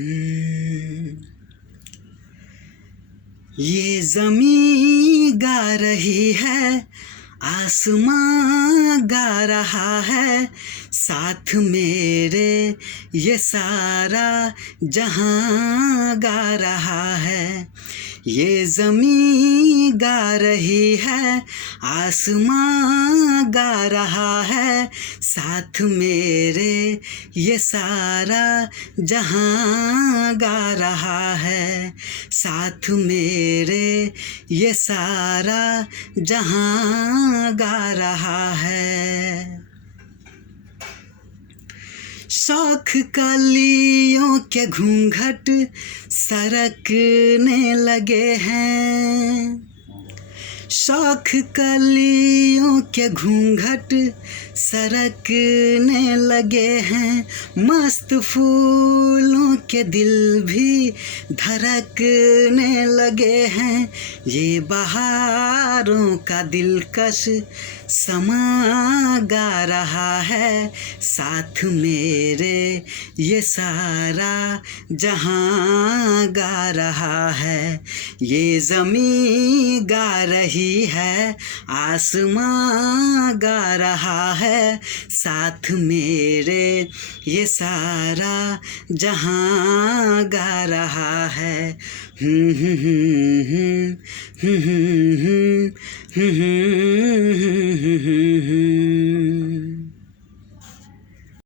हम्म, ये ज़मीं गा रही है, आसमां गा रहा है, साथ मेरे ये सारा जहां गा रहा है। ये ज़मीं गा रही है, आसमां गा रहा है, साथ मेरे ये सारा जहां गा रहा है। साथ मेरे ये सारा जहां गा रहा है। शौख कलियों के घूंघट सरकने लगे हैं। शौख कलियों के घूंघट सरकने लगे हैं। मस्त फूलों के दिल भी धड़कने लगे हैं। ये बहारों का दिलकश समा गा रहा है, साथ मेरे ये सारा जहां गा रहा है। ये ज़मीं गा रही है, आसमां गा रहा है, साथ मेरे ये सारा जहां गा रहा है। हम्म।